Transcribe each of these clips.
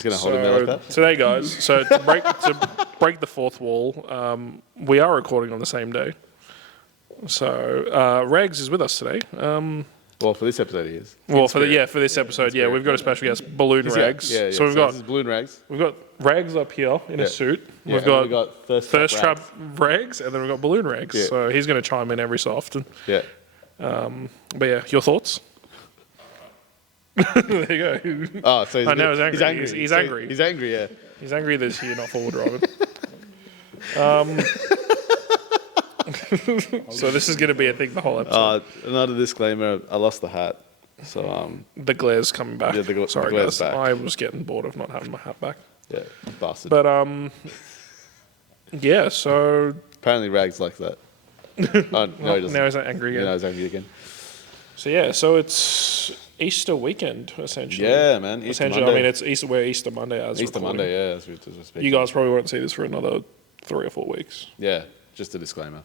just going to hold him there like that? Today, guys, so to break the fourth wall, we are recording on the same day. So Regs is with us today. Well, for this episode, he is. Well, for this episode, we've got a special guest, Balloon Rags. Yeah. So this is Balloon Rags. We've got Rags up here in a suit. Yeah, We've got Thirst Trap Rags, and then we've got Balloon Rags. Yeah. So he's going to chime in every so often. Yeah. But yeah, your thoughts? There you go. Oh, so he's angry. He's angry. He's angry. He's angry, yeah. He's angry that you're not forward driving. So this is going to be, I think, the whole episode. Another disclaimer, I lost the hat. So the glare's coming back. Yeah, Sorry, the glare's guys. back. I was getting bored of not having my hat back. Yeah, bastard. But yeah. So apparently Rags likes that. Oh, no, he doesn't. Now he's angry again. Yeah, he's angry again. So yeah, so it's Easter weekend essentially. Yeah, man. Easter essentially, Monday. I mean, it's Easter. We're Easter Monday as Easter recording. Monday, yeah. As we speak. You guys probably won't see this for another 3 or 4 weeks. Yeah, just a disclaimer.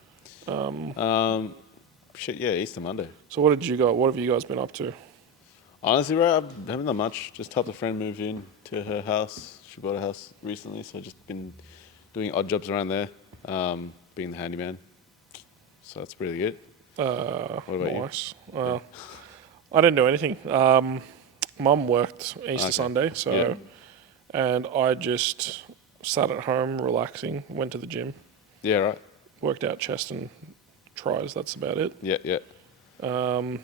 Shit, yeah, Easter Monday. So what have you guys been up to? Honestly, right, I haven't done much. Just helped a friend move in to her house. She bought a house recently, so I've just been doing odd jobs around there, being the handyman. So that's pretty good. What about nice. I didn't do anything. Mum worked Easter Sunday, and I just sat at home relaxing, went to the gym. Yeah, right. Worked out chest and tries, that's about it. Yeah.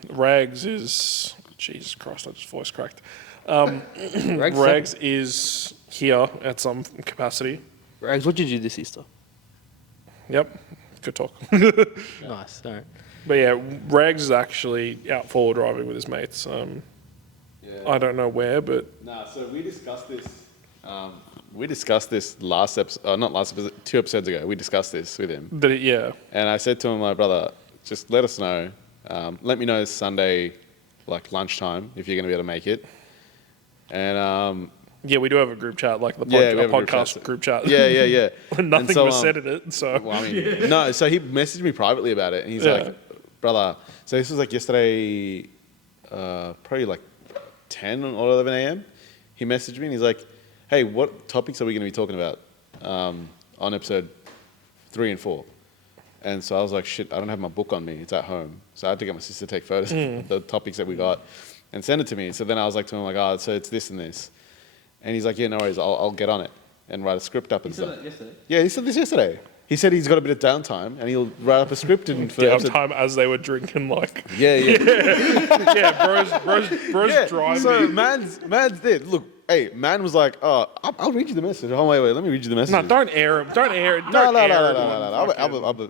Rags is... Jesus Christ, I just voice cracked. Rags is here at some capacity. Rags, what did you do this Easter? Yep, good talk. Nice, all right. But yeah, Rags is actually out forward driving with his mates. I don't know where, but... So we discussed this... We discussed this last episode, not last episode, 2 episodes ago. We discussed this with him. And I said to him, my brother, just let us know. Let me know Sunday, like lunchtime, if you're going to be able to make it. And yeah, we do have a group chat, like the podcast group chat. Yeah. Nothing was said in it. So well, I mean, no. So he messaged me privately about it, and he's like, "Brother." So this was like yesterday, probably like 10 or 11 a.m. He messaged me, and he's like, "Hey, what topics are we going to be talking about on episode 3 and 4?" And so I was like, "Shit, I don't have my book on me. It's at home." So I had to get my sister to take photos of the topics that we got and send it to me. So then I was like to him, like, "Oh, so it's this and this." And he's like, "Yeah, no worries. I'll get on it and write a script up and stuff." He said that yesterday? Yeah, he said this yesterday. He said he's got a bit of downtime and he'll write up a script and downtime as they were drinking, like bros driving. So man's did. Look, hey, man was like, "Oh, I'll read you the message." Oh wait, let me read you the message. No, don't air him. Don't air it. No.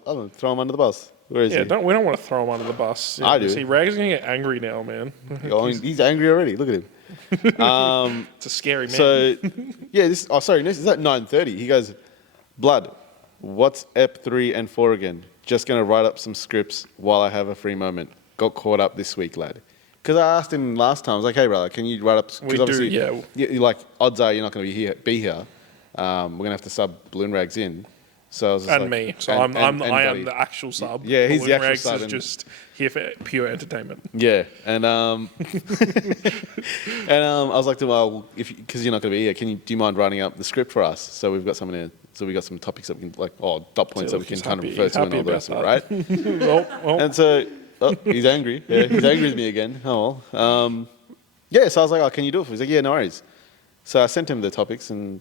I'll throw him under the bus. Where is he? We don't want to throw him under the bus. I do. See, Rags is gonna get angry now, man. He's angry already. Look at him. It's a scary man. So, yeah, this is at 9:30. He goes, "Blood, what's Ep 3 and 4 again? Just going to write up some scripts while I have a free moment. Got caught up this week, lad." Because I asked him last time, I was like, "Hey, brother, can you write up..." We do, yeah. You like, odds are you're not going to be here. We're going to have to sub Balloon Rags in. So I was just and like, me. So I am the actual sub. Yeah, he's the actual Rags sub. Is just here for pure entertainment. Yeah, and and I was like to him, "Well, because you're not going to be here, do you mind writing up the script for us? So we've got something to, so we got some topics that we can dot points that we can kind of refer to and all the rest of it, right?" well. And so he's angry. Yeah, he's angry with me again. Oh well. Yeah, so I was like, "Oh, can you do it for me?" He's like, "Yeah, no worries." So I sent him the topics, and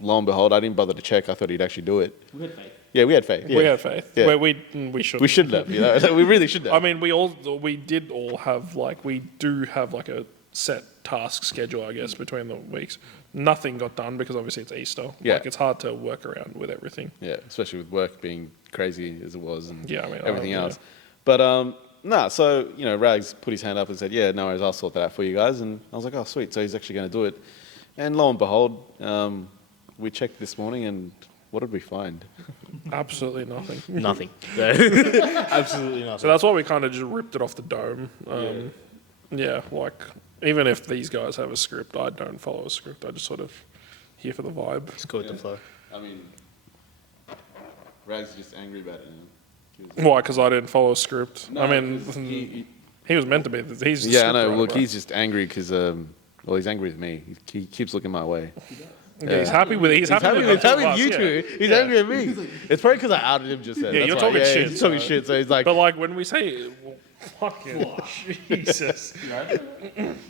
lo and behold, I didn't bother to check. I thought he'd actually do it. We had faith. Yeah, we had faith. Yeah. We had faith. Yeah. We should. We should have. You know, we really should have. I mean, we did all have we do have like a set task schedule, I guess, between the weeks. Nothing got done because obviously it's Easter. Yeah. Like it's hard to work around with everything. Yeah, especially with work being crazy as it was and everything else. Yeah. But so Rags put his hand up and said, "Yeah, no worries, I'll sort that out for you guys." And I was like, "Oh, sweet." So he's actually going to do it. And lo and behold, we checked this morning, and what did we find? Absolutely nothing. Nothing. Absolutely nothing. So that's why we kind of just ripped it off the dome. Like even if these guys have a script, I don't follow a script. I just sort of here for the vibe. It's good to flow. I mean, Rags is just angry about it. Why? Because I didn't follow a script. No, I mean, he was meant to be. He's I know. Look, he's just angry because Well, he's angry with me. He keeps looking my way. Yeah, he's happy with He's happy with you yeah. two. He's angry with me. It's probably because I outed him just then. Yeah, That's you're why. talking shit, He's talking so- shit. So he's like, But like when we say, well, fucking Jesus.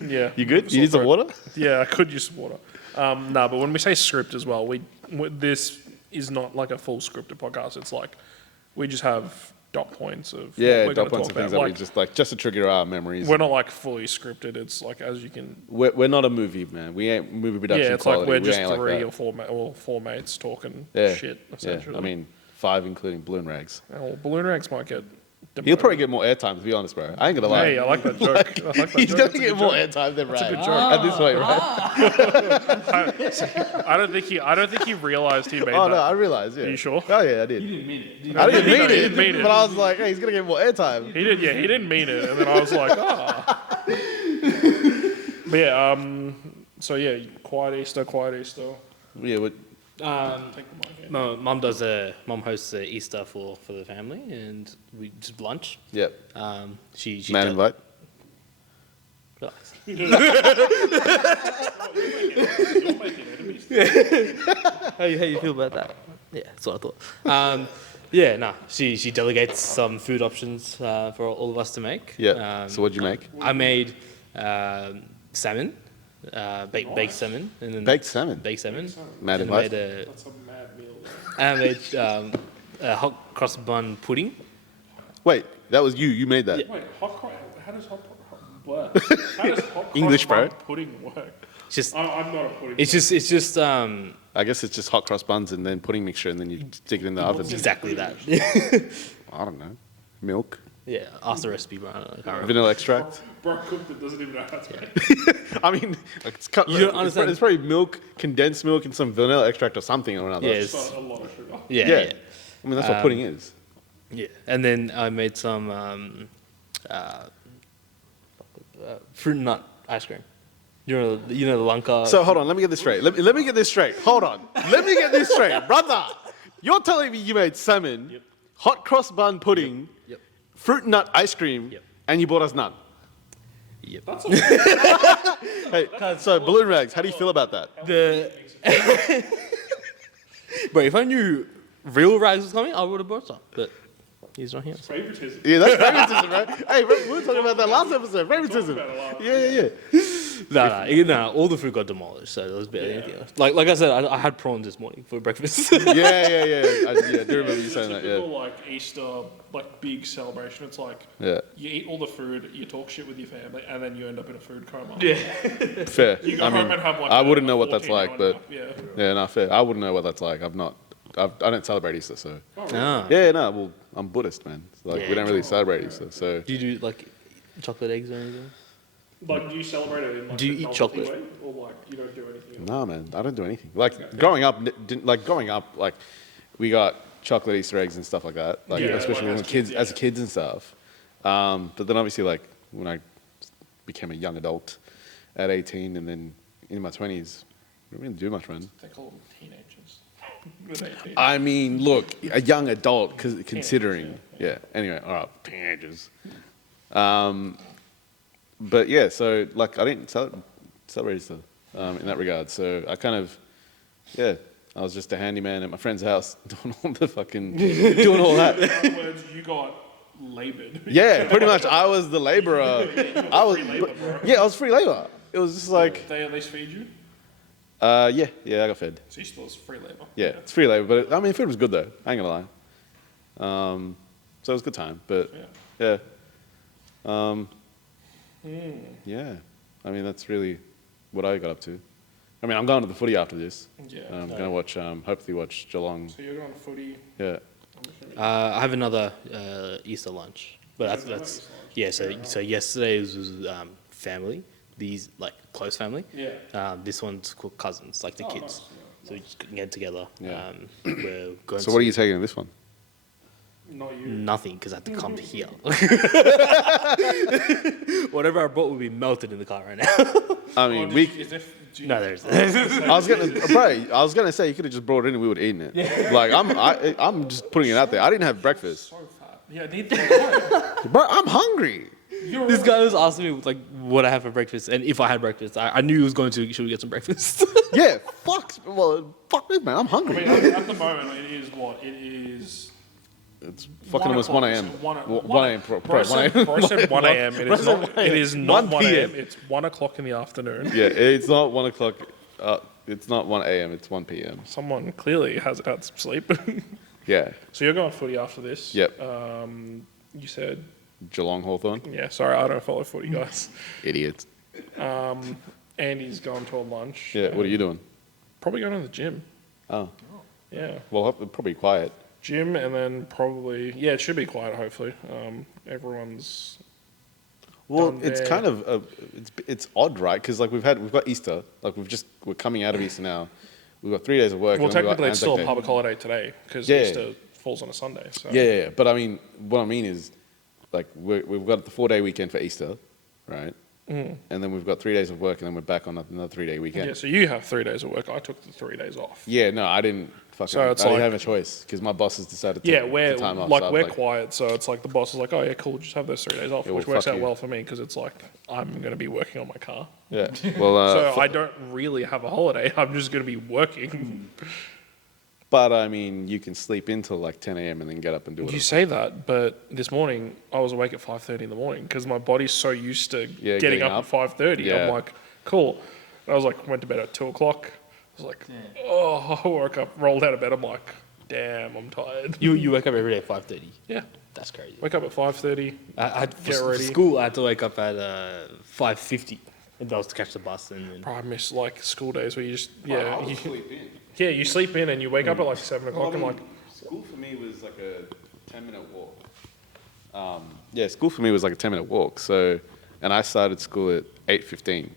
Yeah. "You good? You need some water?" Yeah, I could use some water. No, but when we say script as well, this is not like a full scripted podcast. It's like we just have dot points of Yeah, what we're dot gonna points talk of things about. that we just to trigger our memories. We're not like fully scripted. It's like as you can. We're not a movie, man. We ain't movie production Yeah, it's quality. like we're We just ain't like three that. or four mates talking Yeah. shit. Yeah, Essentially, I mean 5 including balloon rags. well, balloon rags might get. He'll probably get more airtime, to be honest, bro. I ain't gonna lie. Hey, I like that joke. I like that He's joke. gonna That's a get good more joke. airtime than Rag. a good joke. At this point, right? I don't think he realized he made Oh that. no, I realized. Yeah. Are you sure? Oh yeah, I did. didn't mean it. I didn't No, mean he it, didn't mean it. but I was like, hey, he's gonna get more airtime. He did, yeah. He didn't mean it, and then I was like, ah. But yeah, so yeah, quiet Easter. Yeah, but Take the mic, yeah. No, mum hosts a Easter for the family, and we just lunch. yeah. She Man does- invite. Relax. How you feel about that? Yeah, that's what I thought. Yeah, nah. She delegates some food options for all of us to make. Yeah. So what'd you make? I made salmon, baked salmon, and then Baked salmon. baked salmon. Mad and I invite. made That's a mad meal. I made a hot cross bun pudding. Wait, that was you. You made that. Wait, how does hot work? How does hot English, cross bro. bun pudding work? It's just I'm not a pudding. it's just I guess it's just hot cross buns and then pudding mixture, and then you stick it in the oven. exactly that. I don't know. Milk, Yeah, ask the recipe, bro. I can't remember. vanilla extract. Bro cooked it, doesn't even know how to make. I mean, it's cut, You don't understand. It's probably milk, condensed milk, and some vanilla extract or something or another. Yeah, It's it's, got a lot of sugar. yeah, Yeah. yeah, I mean, that's what pudding is. yeah. And then I made some fruit and nut ice cream. You know the Lanka. So hold on, let me get this straight. Let me get this straight. Hold on, let me get this straight, brother. You're telling me you made salmon, Yep. hot cross bun pudding, Yep. fruit nut ice cream, Yep. and you bought us none. Yep. That's a Hey, so balloon rags, how do you feel about that? The bro, if I knew real rags was coming, I would have brought some. But he's not here. So. favoritism. Yeah, that's favoritism, right? Hey, we were talking about that last episode. Favoritism. about it a lot. Yeah. No, all the food got demolished, so there was barely anything else. Like I said, I had prawns this morning for breakfast. Yeah. I do remember you saying that. Typical Yeah. like Easter, like big celebration. It's like Yeah. you eat all the food, you talk shit with your family, and then you end up in a food coma. Yeah. Fair. You go I home mean, and have like I a wouldn't know what that's 14-hour like, but nap, yeah, no, fair. I wouldn't know what that's like. I don't celebrate Easter, so. Ah. Yeah, no, well, I'm Buddhist, man. Like, we Yeah. don't really celebrate Easter, so. Do you do like chocolate eggs or anything? Like, do you celebrate it in like Do you a eat novelty chocolate? way, or like you don't do anything? No, man, I don't do anything. Like, growing up, we got chocolate Easter eggs and stuff like that. Like, Yeah, especially like when as kids, as yeah. kids and stuff. But then obviously, like, when I became a young adult at 18 and then in my 20s, we didn't do much, man. They call them teenagers. With 18. I mean, look, a young adult, considering. Yeah. Anyway, all right, teenagers. But yeah, so like I didn't celebrate Easter in that regard. So I kind of, yeah, I was just a handyman at my friend's house doing all the fucking, doing all that. In other words, you got laboured. Yeah, pretty much. I was the laborer. I was, free labour, bro. yeah, I was free labor. It was just like, They at least feed you, yeah, I got fed. so you still it's free labour. Yeah, it's free labor, but I mean, food was good though. I ain't gonna lie. So it was a good time, but Yeah. yeah. Yeah, I mean that's really what I got up to. I mean, I'm going to the footy after this. Yeah. I'm gonna watch, hopefully watch Geelong. So you're going to footy. Yeah, I have another Easter lunch, but There's another that's Easter lunch. yeah. So yesterday was family, these like close family. Yeah. This one's called cousins, like the Oh, kids. nice, So we just get together. Yeah. We're going. So what are you taking in this one? Not you. Nothing, because I have to come here. Whatever I brought will be melted in the car right now. I Oh, mean, did we. you- is there- do you- No, there's. I was gonna say you could have just brought it in and we would have eaten it. Like I'm just putting it out there. I didn't have breakfast, So fat. Yeah, neither did I. bro. I'm hungry. You're This guy was asking me like what I have for breakfast, and if I had breakfast, I knew he was going to. Should we get some breakfast? Yeah, fuck me, man. I'm I hungry. mean, at the moment, it is what? It is... It's fucking almost 1 a.m. 1 a.m. Bro, Bro 1 a.m. said 1 a.m. It is not 1 a.m. It's 1 o'clock in the afternoon. Yeah, it's not 1 o'clock. It's not 1 a.m. It's 1 p.m. Someone clearly hasn't had some sleep. Yeah. So you're going footy after this. Yep. You said... Geelong Hawthorn. Yeah, sorry, I don't follow footy, guys. Idiots. Andy's going to a lunch. Yeah, what are you doing? Probably going to the gym. Oh. Yeah. Well, probably quiet. Gym and then probably... Yeah, it should be quiet, hopefully. Everyone's... Well, done it's their- kind of it's odd, right? Because like we've got Easter, like we're coming out of Easter now. We've got 3 days of work. Well, and then we've got technically, it's Anzac still Day. a public holiday today because Yeah. Easter falls on a Sunday. So. Yeah. But I mean, what I mean is, like we've got the 4-day weekend for Easter, right? And then we've got 3 days of work, and then we're back on another 3-day weekend. Yeah, so you have 3 days of work. I took the 3 days off. Yeah, no, I didn't. Fucking, So it's I didn't like- have a choice because my boss has decided to Yeah, take we're the time off. like so we're I'm quiet, so it's like the boss is like, "Oh yeah, cool, just have those 3 days off," Yeah, well, which works fuck out you. well for me because it's like I'm going to be working on my car, Yeah. Well, so I don't really have a holiday. I'm just going to be working. but I mean, you can sleep until like 10 a.m. and then get up and do it. You say that, but this morning I was awake at 5:30 in the morning because my body's so used to getting up at 5:30. Yeah. I'm like, cool. And I was like, went to bed at 2 o'clock. I was like, oh, I woke up, rolled out of bed. I'm like, damn, I'm tired. You wake up every day at 5:30. Yeah, That's crazy. wake up at 5:30. For ready. school, I had to wake up at 5:50, and that was to catch the bus. And then, Bro, I miss like school days where you just you sleep in and you wake up at like 7 o'clock and like school for me was like a 10-minute walk. School for me was like a 10-minute walk. So, and I started school at 8:15,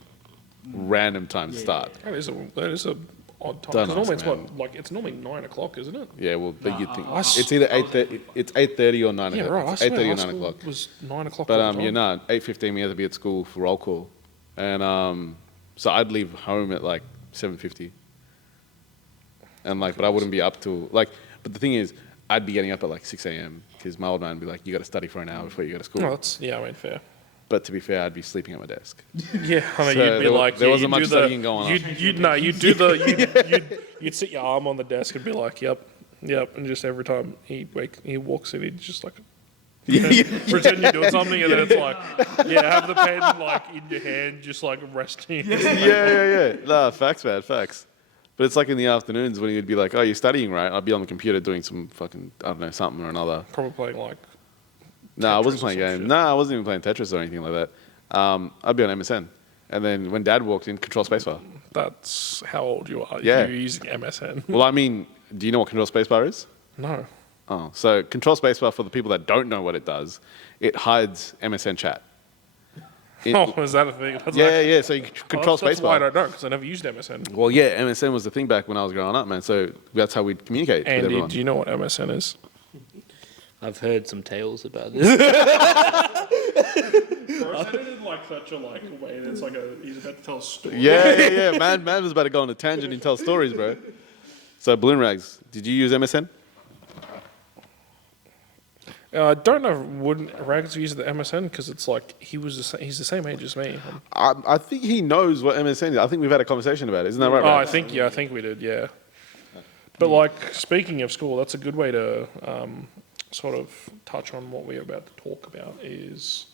random time to start. that is a odd time. Don't Because normally ask, it's man. what like it's normally 9 o'clock, isn't it? Yeah, well, but you think s- it's either 8:30, it's 8:30 or 9 Yeah, o'clock. right. I It's swear 8:30 or our 9 school o'clock. was 9 o'clock. But all the you're time. not 8:15. We had to be at school for roll call, and so I'd leave home at like 7:50, and like, but I wouldn't be up till like. But the thing is, I'd be getting up at like 6 a.m. because my old man would be like, "You got to study for an hour before you go to school." No, I mean fair. But to be fair, I'd be sleeping at my desk. Yeah, I mean, So you'd be there wa- like, there yeah, wasn't you'd much do studying going on. You'd sit your arm on the desk and be like, yep, and just every time he walks in, he'd just like pretend you're doing something, and then it's like, have the pen like in your hand, just like resting. yeah. Nah, facts, man, facts. But it's like in the afternoons when he'd be like, "Oh, you're studying, right?" I'd be on the computer doing some fucking, I don't know, something or another. Probably playing like, No, I wasn't Tetris or playing some games. shit. No, I wasn't even playing Tetris or anything like that. I'd be on MSN. And then when Dad walked in, Control Spacebar. that's how old you are. Yeah. You're using MSN. Well, I mean, do you know what Control Spacebar is? No. Oh, so Control Spacebar, for the people that don't know what it does, it hides MSN chat. It- Oh, is that a thing? That's yeah. So you Control That's why I Spacebar. don't know because I never used MSN. Well, yeah, MSN was the thing back when I was growing up, man. So that's how we'd communicate with Andy, everyone. do you know what MSN is? I've heard some tales about this. Bro said it in like such a like way that's like he's about to tell a story. Yeah. Man was about to go on a tangent and tell stories, bro. So Balloon Rags, did you use MSN? I don't know. Wouldn't Rags use the MSN because it's like he's the same age as me. I think he knows what MSN is. I think we've had a conversation about it. Isn't that right, Oh, I Rags? think we did. Yeah. But like speaking of school, that's a good way to sort of touch on what we're about to talk about. Is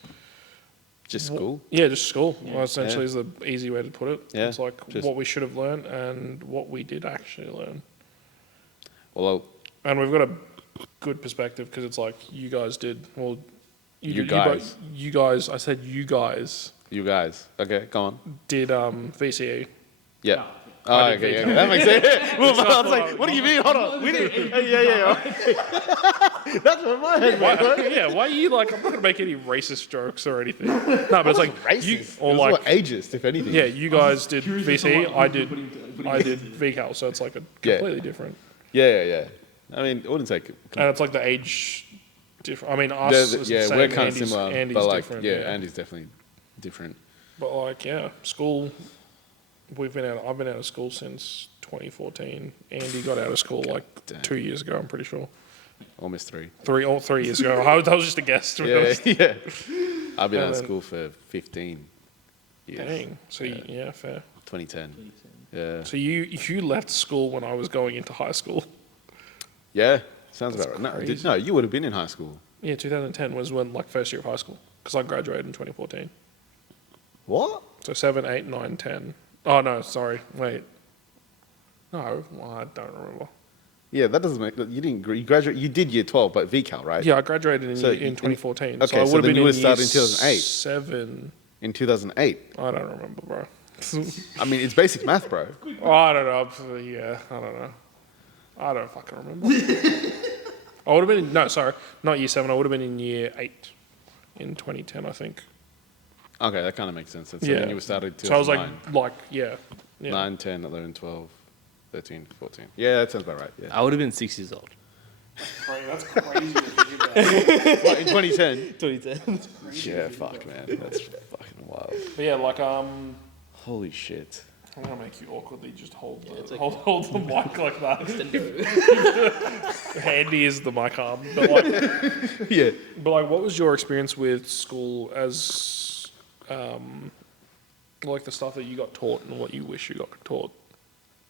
Just school? Yeah, just school. Well, essentially, is the easy way to put it. Yeah, It's like just- what we should have learned and what we did actually learn. Well, And we've got a good perspective because it's like you guys did. Well, You did- guys. You guys. I said you guys you guys. Okay, go on. did VCE. Yeah. Oh, I did okay, veto. that makes sense. Well, So I was like, what do you mean? Hold on. We didn't. Yeah. That's what my head Why, why are you like? I'm not gonna make any racist jokes or anything. No, but it's like you or It was like what, ageist, if anything. yeah, you guys did VCE. I did VCAL. So it's like a Yeah. completely different. Yeah. I mean, I wouldn't say. And it's like the age different. I mean, us. is the Yeah, same. we're kind of Andy's, similar, Andy's but like, different. yeah, Andy's definitely different. But like, yeah, school. I've been out of school since 2014. Andy got out of school like Damn. 2 years ago. I'm pretty sure. Almost 3. 3 years ago. That was just a guess. To be honest. Yeah. I've been And out of then- school for 15. years. Dang. So yeah, fair. 2010. Yeah. So you left school when I was going into high school. Yeah. Sounds That's about right. crazy. No, you would have been in high school. Yeah, 2010 was when like first year of high school because I graduated in 2014. What? So 7, 8, 9, 10. Oh no, sorry. Wait. No, well, I don't remember. Yeah, that doesn't make. You didn't. You graduate. You did year 12, but VCal, right? Yeah, I graduated in, So in 2014. okay, so I so would have then been you in would've year started in 2008. 7. In 2008. I don't remember, bro. I mean, it's basic math, bro. Oh, I don't know. Yeah, I don't know. I don't fucking remember. I would have been no, sorry, not year 7. I would have been in year 8 in 2010, I think. Okay, that kind of makes sense. So Yeah. then you were started 2009. So I was like, yeah. 9, 10, 11, 12, 13, 14. Yeah, that sounds about right. Yeah. I would have been 6 years old. Bro, that's crazy to think about. What, in 2010? 2010. Yeah, fuck, man. That's fucking wild. But yeah, like Holy shit. I'm gonna make you awkwardly just hold the it's okay. hold the mic like that. Handy is the mic arm, but like, Yeah. what was your experience with school as, like the stuff that you got taught and what you wish you got taught?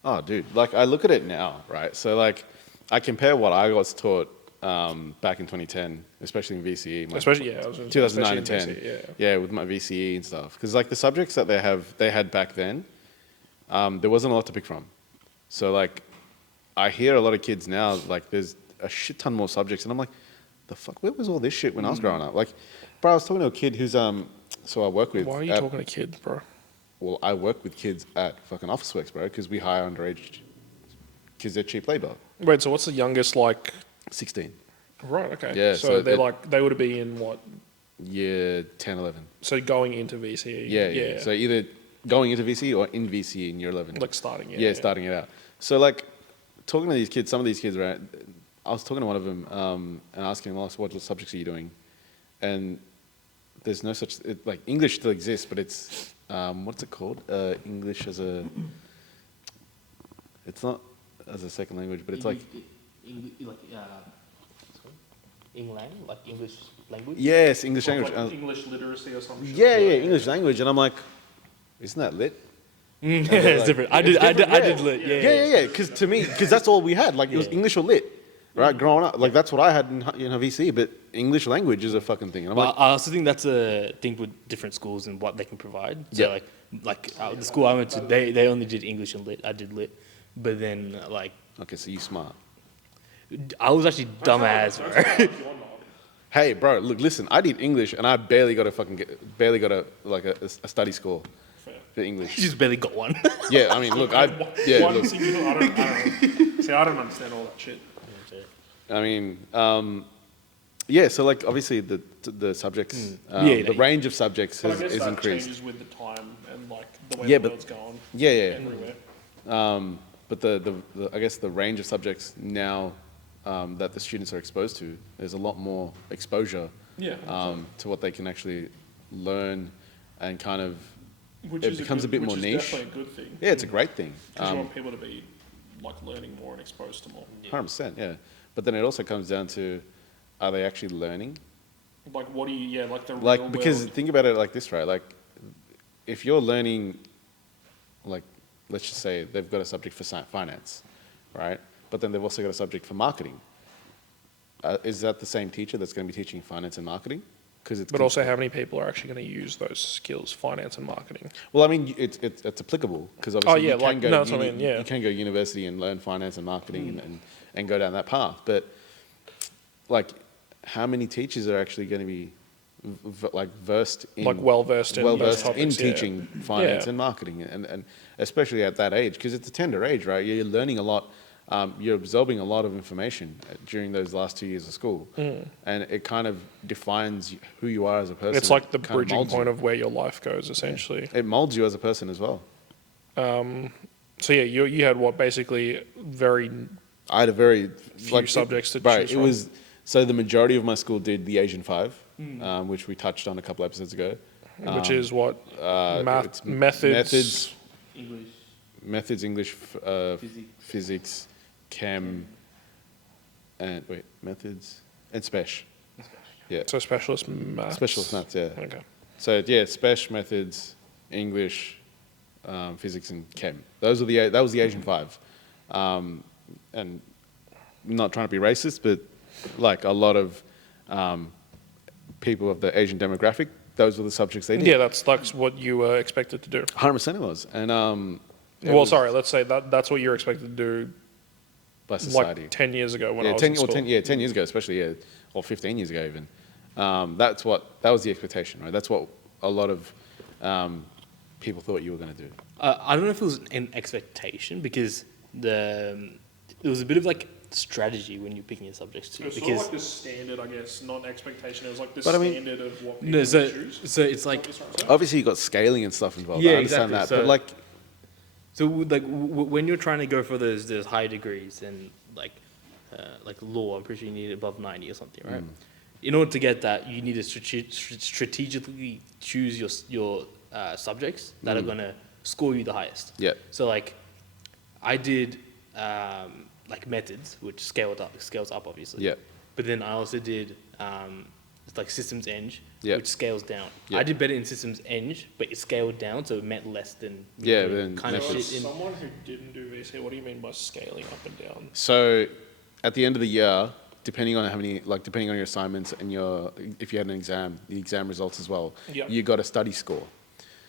Oh, dude. Like, I look at it now, right? So, like, I compare what I was taught back in 2010, especially in VCE. Especially, yeah, I was in 2009 and 10. especially in VCE, Yeah, with my VCE and stuff. Because, like, the subjects that they had back then, there wasn't a lot to pick from. So, like, I hear a lot of kids now, like, there's a shit ton more subjects. And I'm like, the fuck, where was all this shit when I was growing up? Like, bro, I was talking to a kid who's, so I work with. Why are you talking to kids, bro? Well, I work with kids at fucking Officeworks, bro, because we hire underage kids at cheap labor. Wait, so what's the youngest, like? 16. Right, okay. Yeah, So, so they're they- like, they would have been in what? Year 10, 11. So going into VCE. Yeah. So either going into VCE or in VCE in year 11. like starting, Yeah, starting it out. So, like, talking to these kids, some of these kids, right, I was talking to one of them and asking him, what subjects are you doing? And there's no such, like, English still exists, but it's, what's it called? English as a, it's not as a second language, but it's like, England, like English language. yes, English language. Like English literacy or something. Yeah, English language. And I'm like, isn't that lit? Yeah, it's different. I did lit. Yeah. Because that's all we had. Like, it was English or lit, right? Growing up, like, that's what I had in VC. But English language is a fucking thing. And I'm Well, like, I also think that's a thing with different schools and what they can provide. So the school I went to, they only did English and lit. I did lit, but then okay, so you smart. I was actually dumbass, bro. Hey, bro, look, listen. I did English, and I barely got a study score for English. You just barely got one. Yeah, I mean, look, look. I don't see, I don't understand all that shit. I mean, yeah. So, like, obviously, the subjects, the range of subjects But I guess is that increased. changes with the time and like the way Yeah, the but- world's going Yeah. everywhere. But the I guess the range of subjects now that the students are exposed to, there's a lot more exposure Yeah. to what they can actually learn, and kind of Which it is becomes a bit more which niche. is definitely a good thing. Yeah, it's a great thing. Because you want people to be like learning more and exposed to more. 100%, yeah. But then it also comes down to, are they actually learning? Like what do you? Yeah, like the Like, real because world. think about it like this, right? Like, if you're learning, like, let's just say they've got a subject for finance, right? But then they've also got a subject for marketing. Is that the same teacher that's going to be teaching finance and marketing? But also, how many people are actually going to use those skills, finance and marketing? Well, I mean, it's applicable because obviously yeah, you can like- go no, that's what I mean, yeah. you can go university and learn finance and marketing and go down that path. But like, how many teachers are actually going to be versed in Like well-versed in those topics, in yeah. teaching finance Yeah. and marketing, and especially at that age, because it's a tender age, right? You're learning a lot. You're absorbing a lot of information during those last 2 years of school, and it kind of defines who you are as a person. It's like the It kind of bridging molds you. point of where your life goes, essentially. It molds you as a person as well. So yeah, you had what basically very I had a very few subjects to right. choose It from. was so the majority of my school did the Asian Five, which we touched on a couple episodes ago. which is what It's methods. English, English, physics. physics, chem, and methods and special. Yeah, So specialist maths. specialist maths. Yeah. Okay. So yeah, special methods, English, physics, and chem. That was the Asian five. And I'm not trying to be racist, but like a lot of people of the Asian demographic, those were the subjects they did. Yeah, that's what you were expected to do. 100% it was. And Let's say that's what you're expected to do by society. like 10 years ago when I was in school. 10 years ago, especially, or 15 years ago even. That was the expectation, right? That's what a lot of people thought you were going to do. I don't know if it was an expectation because there was a bit of like strategy when you're picking your subjects too. It was Because sort of like the standard, I guess, not an expectation. It was like the But I mean- standard of what people choose. so it's like Obviously, you got scaling and stuff involved. Yeah, I understand exactly. that. But like, so like when you're trying to go for those high degrees and like law, I'm pretty sure you need above 90 or something, right? In order to get that, you need to strategically choose your subjects that are gonna score you the highest. yeah. So like, I did like methods, which scales up obviously. Yeah. But then I also did it's like systems eng, Yeah. which scales down. Yeah. I did better in systems eng, but it scaled down, so it meant less than Yeah, but then kind of methods. shit in. Someone who didn't do VC, what do you mean by scaling up and down? So at the end of the year, depending on depending on your assignments and if you had an exam, the exam results as well, Yeah. you got a study score.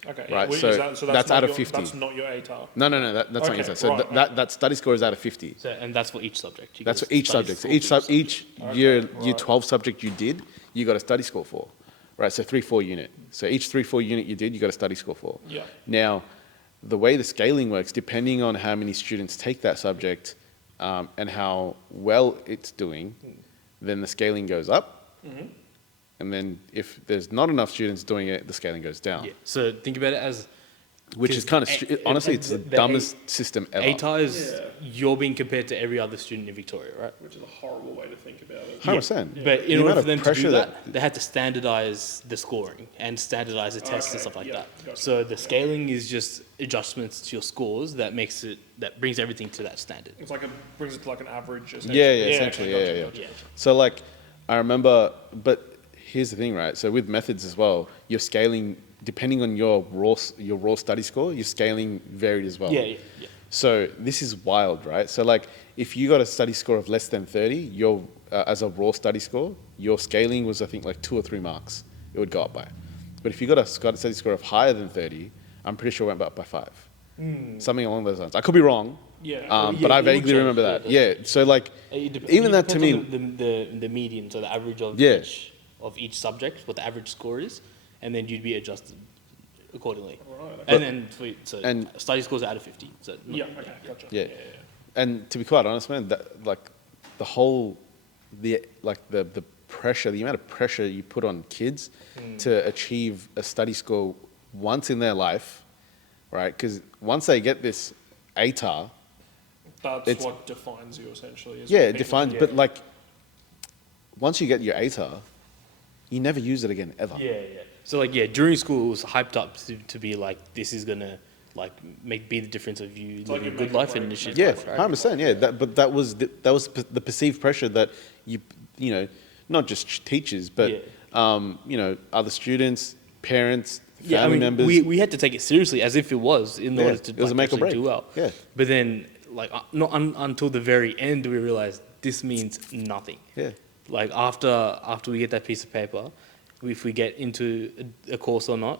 Okay, Right, well, so that's that's not out of your- 50. That's not your ATAR. No, that's not Okay, your So right, that study score is out of 50. So, and that's for each subject. You That's get for each study subject. So score for each year right. 12 subject you did, you got a study score for. Right, so 3-4 unit. So each 3-4 unit you did, you got a study score for. Yeah. Now, the way the scaling works, depending on how many students take that subject and how well it's doing, then the scaling goes up. And then if there's not enough students doing it, the scaling goes down. Yeah. So think about it as Which is kind of, honestly, it's the dumbest system ever. ATAR is Yeah. you're being compared to every other student in Victoria, right? Which is a horrible way to think about it. 100%. But The in amount order of for them to pressure do that, they had to standardize the scoring and standardize the tests and Okay, stuff like yeah, that. gotcha. So the scaling is just adjustments to your scores that brings everything to that standard. It's like brings it to like an average. Essentially. Yeah, essentially, okay, yeah. Yeah. So like, I remember, but here's the thing, right? So with methods as well, you're scaling depending on your raw study score. Your scaling varied as well. Yeah. So this is wild, right? So like, if you got a study score of less than 30, your as a raw study score, your scaling was I think like 2 or 3 marks. It would go up by. But if you got a study score of higher than 30, I'm pretty sure it went up by 5. Something along those lines. I could be wrong. Yeah. But I it would vaguely change, remember yeah, that. it Yeah. So like, even that to me, the median, so the average of Yeah. each subject, what the average score is, and then you'd be adjusted accordingly. Right, okay. And then and- study scores are out of 50. So Yeah. Okay. Gotcha. Yeah. And to be quite honest, man, that like the whole, the pressure, the amount of pressure you put on kids to achieve a study score once in their life, right? Because once they get this ATAR, That's It's- what defines you essentially. is yeah, what it people- defines. yeah. But like, once you get your ATAR, you never use it again ever. Yeah. So like during school it was hyped up to be like this is gonna like be the difference of you like living you a good make a life break, and shit. Yeah, right? 100%. Yeah, but that was the perceived pressure that you know, not just teachers, but you know, other students, parents, family Yeah, I mean, members. we had to take it seriously as if it was in Yeah, order to it was like, a make or actually do break. well. Yeah. But then, like, not until the very end, do we realize this means nothing. Yeah. Like after we get that piece of paper, if we get into a course or not,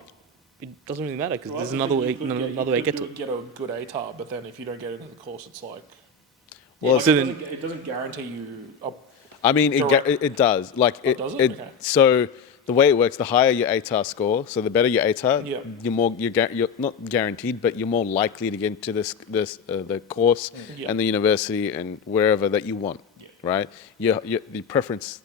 it doesn't really matter because Well, there's that's the another thing, way you another way to could get to it. get a good ATAR, but then if you don't get into the course, it's like. Well, like, so it then doesn't- it doesn't guarantee you. I mean, Direct- it does. Like it, does it? Okay. So the way it works, the higher your ATAR score, so the better your ATAR, Yeah. you're not guaranteed, but you're more likely to get into the course Yeah. and the university and wherever that you want, right? The preference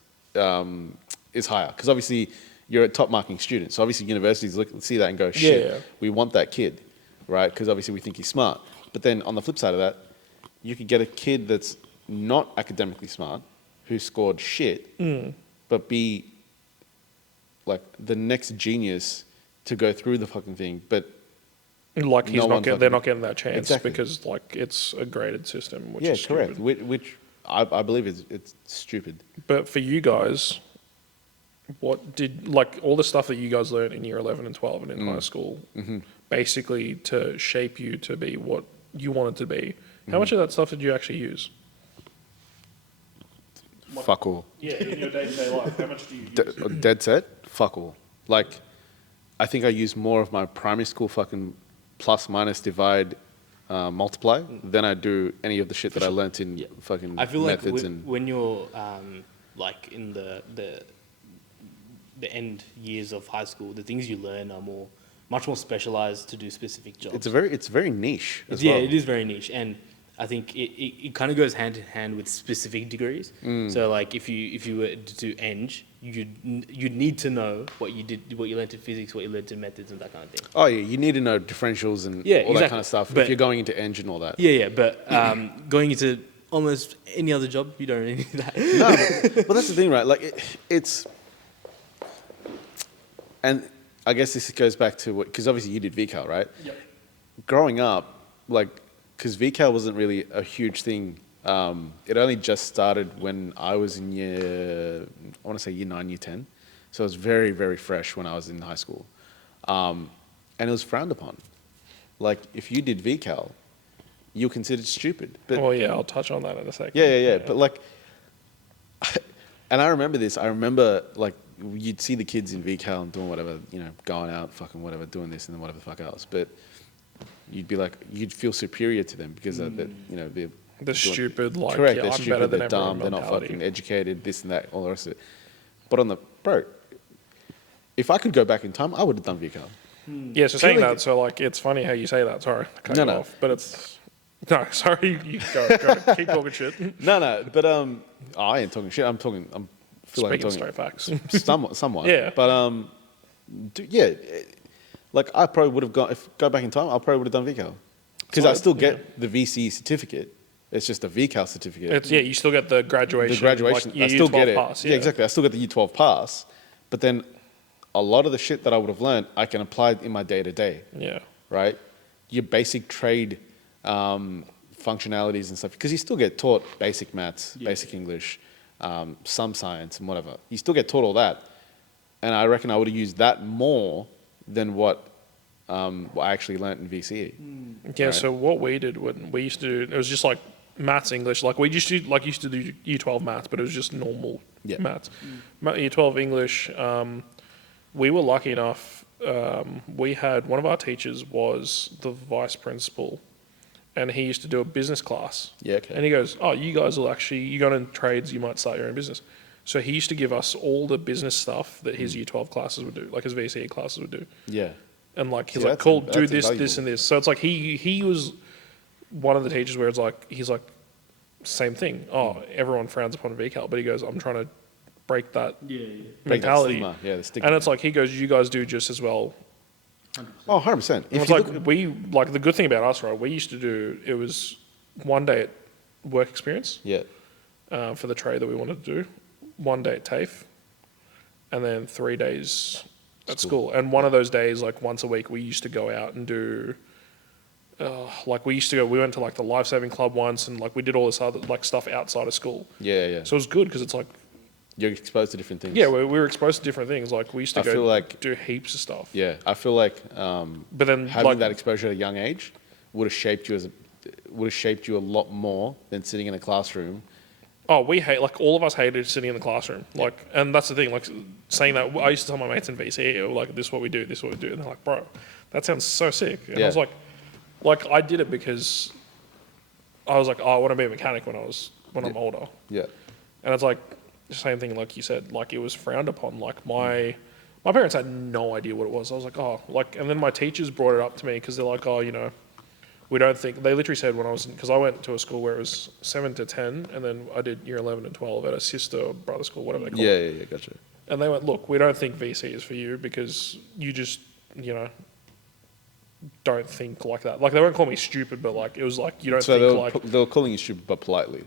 is higher because obviously you're a top marking student. So obviously universities see that and go, shit, Yeah. we want that kid, right? Because obviously we think he's smart. But then on the flip side of that, you could get a kid that's not academically smart who scored shit, but be like the next genius to go through the fucking thing. But Like he's No not one getting, they're fucking- not getting that chance Exactly. because like it's a graded system, which yeah, is correct. stupid. Which I believe it's stupid. But for you guys, what did like all the stuff that you guys learned in year 11 and 12 and in high school? basically to shape you to be what you wanted to be. How much of that stuff did you actually use? Fuck all. Yeah, in your day-to-day life, how much do you use? Dead set? Fuck all. Like, I think I use more of my primary school fucking plus, minus, divide, multiply than I do any of the shit that I learnt in fucking I feel like methods and... when you're like in the end years of high school, the things you learn are much more specialized to do specific jobs. It's very niche as well. Yeah, it is very niche, and I think it kind of goes hand in hand with specific degrees. So like if you were to do eng, you'd need to know what you learned in physics, what you learned in methods, and that kind of thing. Oh yeah, you need to know differentials and all that kind of stuff But if you're going into eng and all that. Yeah, but going into almost any other job, you don't really need that. No, but that's the thing, right? Like it's, and I guess this goes back to what, because obviously you did VCAL, right? Yep. Growing up, like, because VCAL wasn't really a huge thing. It only just started when I was in I want to say year 9, year 10. So it was very, very fresh when I was in high school. And it was frowned upon. Like, if you did VCAL, you were considered stupid. But Well, yeah, I'll touch on that in a second. yeah. But like, and I remember this. I remember like you'd see the kids in VCAL and doing whatever, going out, fucking whatever, doing this and then whatever the fuck else. But you'd be like, you'd feel superior to them because they're stupid, like, correct. yeah, They're I'm stupid. better than They're everyone dumb. They're not mentality. fucking educated. This and that, all the rest of it. But if I could go back in time, I would have done VCAL. Yeah, so saying Purely- that, so like, it's funny how you say that. Sorry, I cut you No. off, but it's no. Sorry, you go. Keep talking shit. No, but I ain't talking shit. I feel like I'm Speaking talking straight facts. somewhat. Yeah. But like I probably would have go back in time. I probably would have done VCAL because I still get the VC certificate. It's just a VCAL certificate. It's you still get the graduation. The graduation, like, I still get it. Pass, yeah, exactly. I still get the Year 12 pass, but then a lot of the shit that I would have learned, I can apply in my day to day. Yeah. Right. Your basic trade functionalities and stuff, because you still get taught basic maths, basic English, some science and whatever. You still get taught all that, and I reckon I would have used that more than what I actually learnt in VCE. Yeah. Right. So what we did when we used to do, it was just like maths, English. Like we used to do Year 12 maths, but it was just normal maths. Year 12 English. We were lucky enough. We had one of our teachers was the vice principal, and he used to do a business class. Yeah, okay. And he goes, "Oh, you guys will actually, you got in trades, you might start your own business." So he used to give us all the business stuff that his Year 12 classes would do, like his VCE classes would do. Yeah. And like he's See, like, that's "Cool, in- do that's this, invaluable. this, and this." So it's like he was one of the teachers where it's like he's like, same thing. Oh, everyone frowns upon VCAL, but he goes, "I'm trying to break that Break that mentality." stigma. Yeah, the stigma. And it's like he goes, "You guys do just as well." Oh, 100%. And If it's you like look- the good thing about us, right? We used to do it was one day at work experience yeah. for the trade that we wanted to do, one day at TAFE, and then 3 days at school. And one of those days, like once a week, we used to go out and do. We went to like the life saving club once, and like we did all this other like stuff outside of school. Yeah. So it was good because it's like, You're exposed to different things. yeah, we were exposed to different things. Like we used to I feel like- do heaps of stuff. Yeah, I feel like But then having like that exposure at a young age would have shaped you a lot more than sitting in a classroom. oh, we hate like all of us hated sitting in the classroom. Like, and that's the thing. Like saying that, I used to tell my mates in VC, like, "This is what we do. This is what we do," and they're like, "Bro, that sounds so sick." And I Yeah. was like I did it because I was like, "Oh, I want to be a mechanic when I'm older." Yeah. And it's like the same thing, like you said, like it was frowned upon. Like my parents had no idea what it was. I was like, "Oh," like, and then my teachers brought it up to me because they're like, "Oh, we don't think," they literally said when I was, because I went to a school where it was 7 to 10, and then I did year 11 and 12 at a sister or brother school, whatever they call it. Yeah, gotcha. And they went, "Look, we don't think VC is for you because you just, don't think like that." Like they won't call me stupid, but like it was like you don't So think they were calling you stupid, but politely.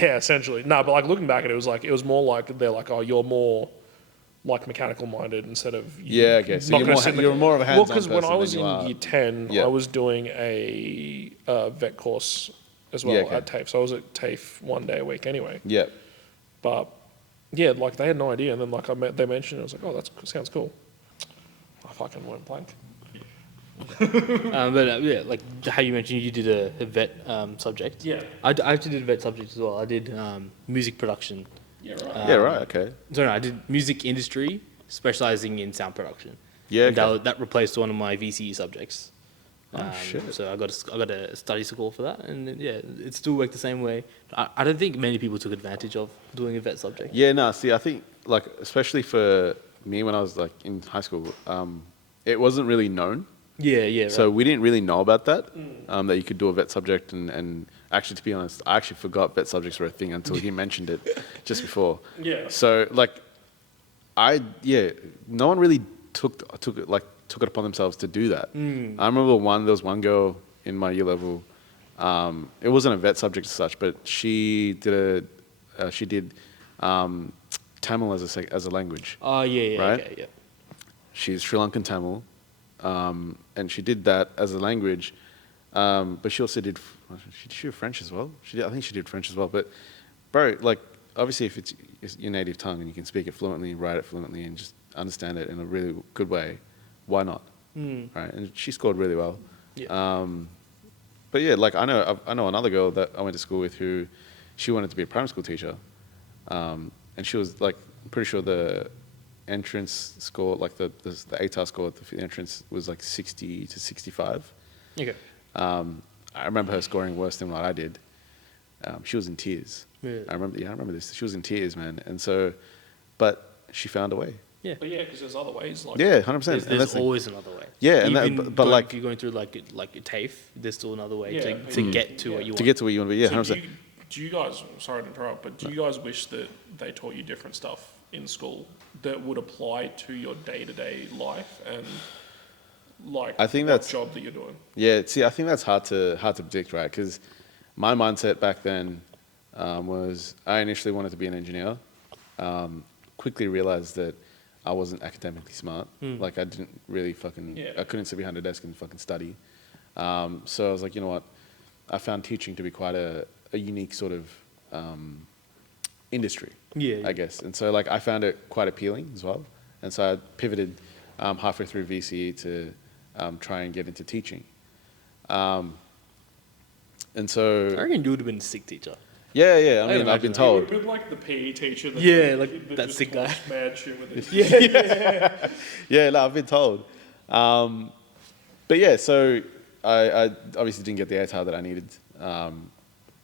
yeah, essentially. No, but like looking back at it, it was more like they're like, "Oh, you're more like mechanical minded instead of Yeah, okay. So not you're gonna more, sit in the- you're more of a Well, hands-on because person when I was than in you are. year 10, Yeah. I was doing a vet course as well Yeah, okay. at TAFE. So I was at TAFE 1 day a week anyway. Yeah. But yeah, like they had no idea, and then like they mentioned it, I was like, "Oh, that sounds cool." I fucking went blank. Yeah, like how you mentioned, you did a vet subject. Yeah. I actually did a vet subject as well. I did music production. Yeah, right. Yeah, right. Okay. Sorry, no, I did music industry, specializing in sound production. Yeah, And okay. that replaced one of my VCE subjects. Oh, shit. So I got a study score for that, and yeah, it still worked the same way. I don't think many people took advantage of doing a vet subject. Yeah, no, see, I think, like, especially for me when I was, like, in high school, it wasn't really known. Yeah, yeah. Right. So we didn't really know about that, that you could do a vet subject. And actually, to be honest, I actually forgot vet subjects were a thing until he mentioned it just before. Yeah. So, like, no one really took it upon themselves to do that. I remember there was one girl in my year level. It wasn't a vet subject as such, but she did Tamil as a language. Oh yeah, yeah, Right? okay, yeah. She's Sri Lankan Tamil, and she did that as a language. But she also did French as well. I think she did French as well. But bro, like, obviously, if it's your native tongue and you can speak it fluently, write it fluently, and just understand it in a really good way, why not? Right? And she scored really well. Yeah. But yeah, like, I know another girl that I went to school with who she wanted to be a primary school teacher, and she was like, I'm pretty sure the entrance score, like the ATAR score at the entrance was like 60 to 65. Okay. I remember her scoring worse than what I did. She was in tears. Yeah. I remember this. She was in tears, man. And so, but she found a way. Yeah. But yeah, because there's other ways. Like, Yeah, 100%. There's always another way. Yeah, and Even but like if you're going through like a TAFE, there's still another way Yeah, to get to what you want. to get to where you want to be. Yeah, So 100%. do you guys, sorry to interrupt, but do you guys wish that they taught you different stuff in school that would apply to your day-to-day life and like I think what that's- job that you're doing? Yeah, see, I think that's hard to predict, right? Because my mindset back then was I initially wanted to be an engineer. Quickly realized that I wasn't academically smart. Like, I didn't really I couldn't sit behind a desk and fucking study. So I was like, you know what? I found teaching to be quite a unique sort of industry, Yeah, I guess. And so, like, I found it quite appealing as well. And so I pivoted halfway through VCE to try and get into teaching. And so, I reckon you would have been a sick teacher. yeah. I I'd mean, I've imagine been that. told. It would have been like the PE teacher. That Yeah, like that just sick guy. talks mad shit with his Yeah, no, I've been told. But yeah, so I obviously didn't get the ATAR that I needed,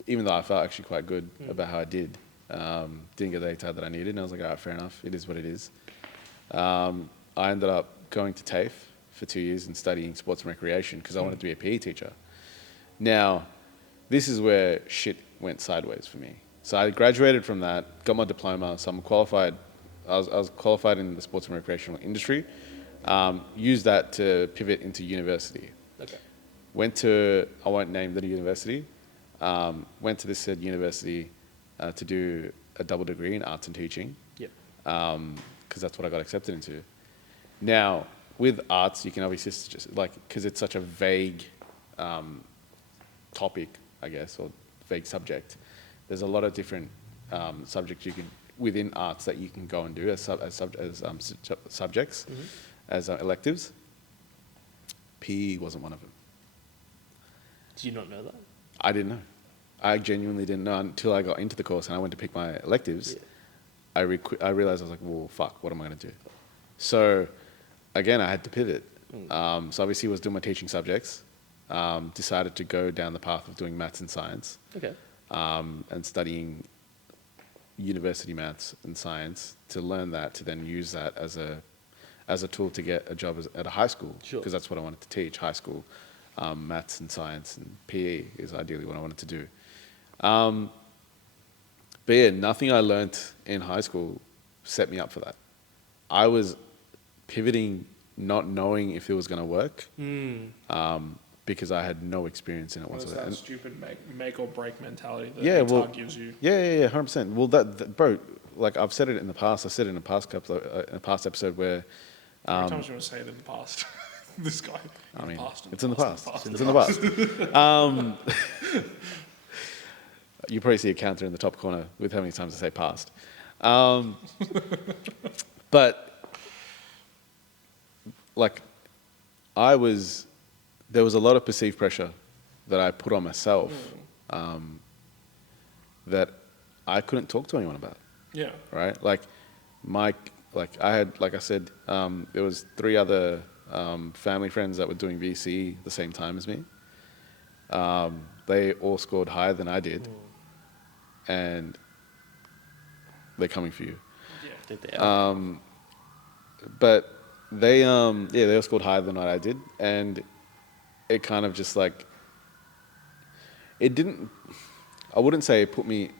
even though I felt actually quite good about how I did. Didn't get the ATAR that I needed, and I was like, all right, fair enough. It is what it is. I ended up going to TAFE for 2 years and studying sports and recreation because I wanted to be a PE teacher. Now, this is where shit went sideways for me. So I graduated from that, got my diploma, so I'm qualified. I was qualified in the sports and recreational industry. Used that to pivot into university. Okay. I won't name the university, went to this said university to do a double degree in arts and teaching, Yep. because that's what I got accepted into. Now, with arts, you can obviously just, like, because it's such a vague topic, I guess, or vague subject, there's a lot of different subjects you can, within arts, that you can go and do as subjects, as electives. PE wasn't one of them. Did you not know that? I didn't know. I genuinely didn't know until I got into the course and I went to pick my electives. Yeah. I realized I was like, well, fuck, what am I going to do? So, again, I had to pivot. So obviously I was doing my teaching subjects, decided to go down the path of doing maths and science, Okay. and studying university maths and science to learn that, to then use that as a tool to get a job at a high school, Sure. because that's what I wanted to teach, high school. Maths and science and PE is ideally what I wanted to do. But yeah, nothing I learnt in high school set me up for that. I was pivoting, not knowing if it was going to work, because I had no experience in it What is whatsoever. that stupid make or break mentality that Yeah, ATAR well, gives you? Yeah, 100%. Well, that bro, like, I've said it in the past. I said it in a past episode where, How many times do you want to say it in the past? This guy. I mean, past, it's in the past. past, It's in the past. You probably see a counter in the top corner with how many times I say past. But, like, I was there was a lot of perceived pressure that I put on myself that I couldn't talk to anyone about. Yeah. Right? Like I had, like I said, there was 3 other family friends that were doing VC the same time as me. They all scored higher than I did, and they're coming for you. Yeah. But they all scored higher than what I did, and it kind of just like, it didn't, I wouldn't say it put me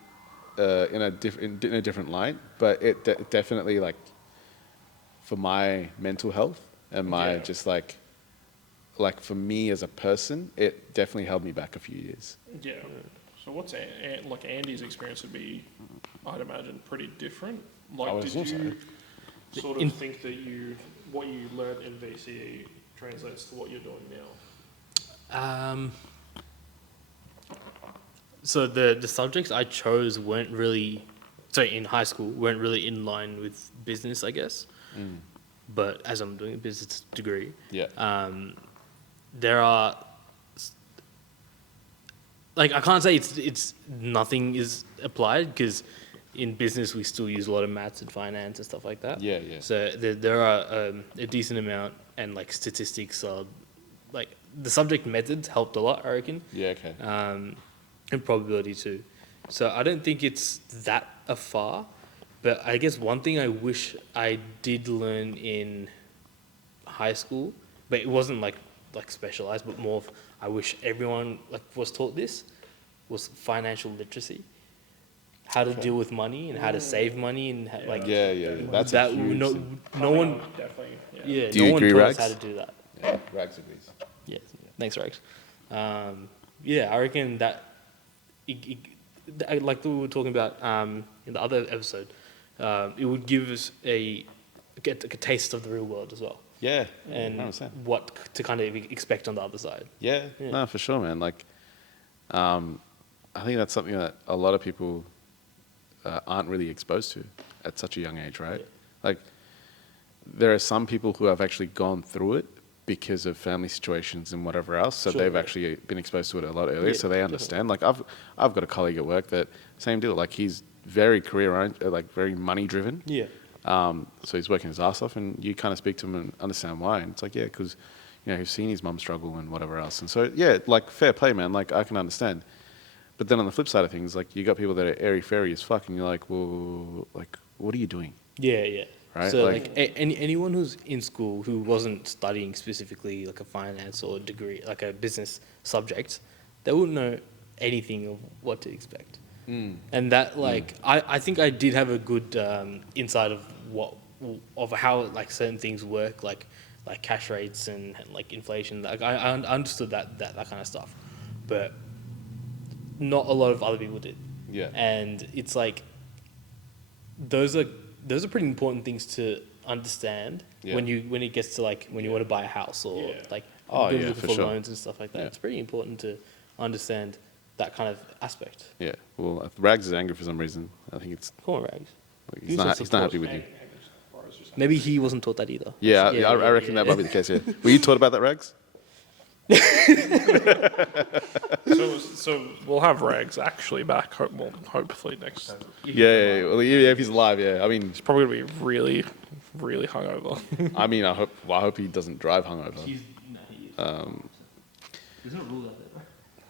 in a different light, but it definitely, like, for my mental health and my just like for me as a person, it definitely held me back a few years. Yeah. So what's like Andy's experience would be, I'd imagine, pretty different. Like, I would did assume you sort of think that what you learned in VCE translates to what you're doing now? So the subjects I chose weren't really, in high school, weren't really in line with business, I guess. But as I'm doing a business degree, there are, like, I can't say it's nothing is applied, because in business we still use a lot of maths and finance and stuff like that. Yeah. So there are a decent amount, and like statistics are, like, the subject methods helped a lot, I reckon. Yeah, okay. And probability too. So I don't think it's that afar, but I guess one thing I wish I did learn in high school, but it wasn't like specialized, but more of, I wish everyone like was taught this, was financial literacy. How to deal with money and how to save money and like that's that. a huge No thing. one, Definitely. yeah, Do no you one agree, taught Rags? us how to do that. Yeah, Rags agrees. Yeah, thanks, Rex. I reckon that, like we were talking about in the other episode, it would give us get a taste of the real world as well, Yeah, and 100%. what to kind of expect on the other side. Yeah, no, for sure, man. Like, I think that's something that a lot of people aren't really exposed to at such a young age, right? Yeah. Like, there are some people who have actually gone through it because of family situations and whatever else, so they've actually been exposed to it a lot earlier, so they understand. Like, I've got a colleague at work that same deal. Like, he's very very money driven. Yeah. So he's working his ass off, and you kind of speak to him and understand why. And it's like, yeah, because he's seen his mum struggle and whatever else. And so like, fair play, man. Like, I can understand. But then on the flip side of things, like, you got people that are airy fairy as fuck, and you're like, well, like, what are you doing? Yeah. Right? So anyone who's in school who wasn't studying specifically like a finance or a degree, like a business subject, they wouldn't know anything of what to expect. And that, like, I think I did have a good insight of how like certain things work, like cash rates and like inflation. Like, I understood that kind of stuff, but not a lot of other people did. Yeah. And it's like, those are pretty important things to understand when it gets to like when you want to buy a house or like looking for loans and stuff like that. Yeah. It's pretty important to understand that kind of aspect. Yeah. Well, if Rags is angry for some reason, I think it's Come on, Rags. like, Use he's not happy with you. Maybe he wasn't taught that either. Yeah, I reckon that might be the case. Yeah. Were you taught about that, Rags? So we'll have Rags actually back. Hopefully next. Yeah. Well, if he's alive, yeah. I mean, He's probably gonna be really, really hungover. I hope he doesn't drive hungover. There's no rule out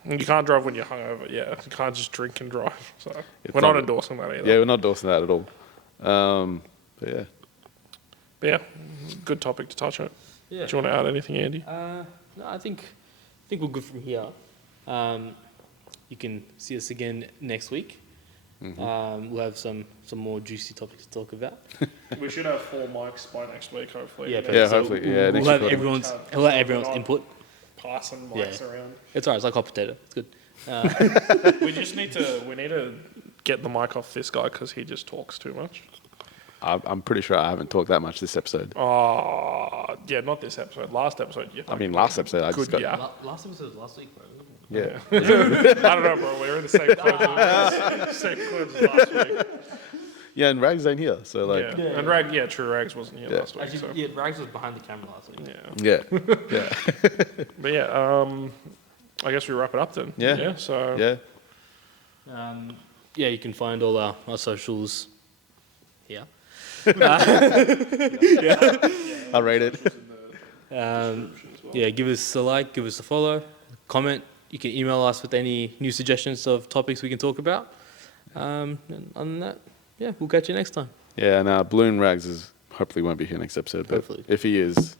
there. You can't drive when you're hungover. Yeah, you can't just drink and drive. So It's we're not not- endorsing that either. Yeah, we're not endorsing that at all. But yeah. But yeah, good topic to touch on. Yeah. Do you want to add anything, Andy? No, I think we're good from here. You can see us again next week. We'll have some more juicy topics to talk about. We should have 4 mics by next week, hopefully. Yeah, And then Yeah, so hopefully. Yeah, next we'll have recording. everyone's input. passing mics around. It's alright. It's like hot potato. It's good. We just need to get the mic off this guy because he just talks too much. I'm pretty sure I haven't talked that much this episode. Oh, yeah, not this episode. Last episode, yeah. I mean, last episode I just got... yeah. Last episode was last week, bro. Yeah. I don't know, bro. We were in the same clubs as last week. Yeah, and Rags ain't here, so like, yeah. And true, Rags wasn't here Yeah. last week. Actually, So. yeah, Rags was behind the camera last week. Yeah. yeah, But yeah, I guess we wrap it up then. Yeah. So yeah. Yeah, you can find all our socials here. I'll rate it. Yeah, give us a like, give us a follow, comment. You can email us with any new suggestions of topics we can talk about. And other than that, yeah, we'll catch you next time. Yeah, and Balloon Rags hopefully won't be here next episode, but Hopefully. if he is,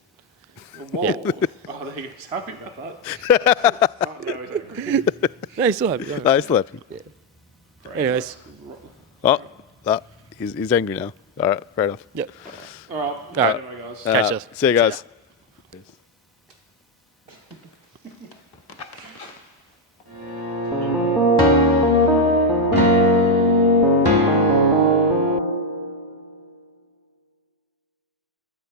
Whoa. Yeah. Oh, there he's happy about that. Oh, no, he's angry. No, he's still happy. Don't no, worry. he's still happy. Anyways, Oh, he's angry now. All right, fair enough. yep. All right. right. Anyway, guys. Catch us. See you guys.